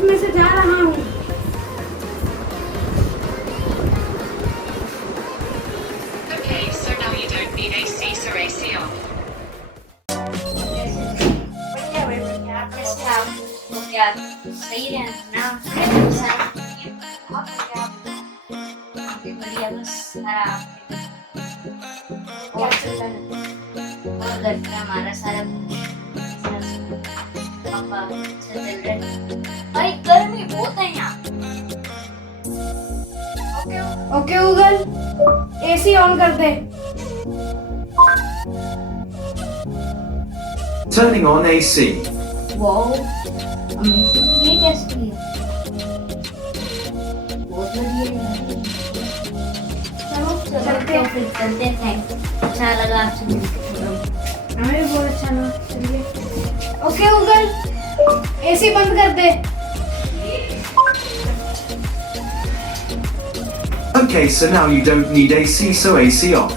Office में से जा रहा हूँ। Okay, so now you don't need AC, so AC on. बढ़िया कैसे आप तो क्या सही रहना ना आप क्या भी बढ़िया बस आराम और चल रहा है और घर का हमारा सारा पापा अच्छा चल रहा है भाई गर्मी बहुत है यहाँ ओके गूगल एसी ऑन कर दे। Turning on AC. Wow amazing ये कैसे किया बहुत बढ़िया है चलो चलते हैं फिर चलते हैं अच्छा लगा आपसे मिलकर हमें भी बहुत अच्छा लगा। चलिए ओके गूगल एसी बंद कर दे। Okay, so now you don't need AC, so AC off.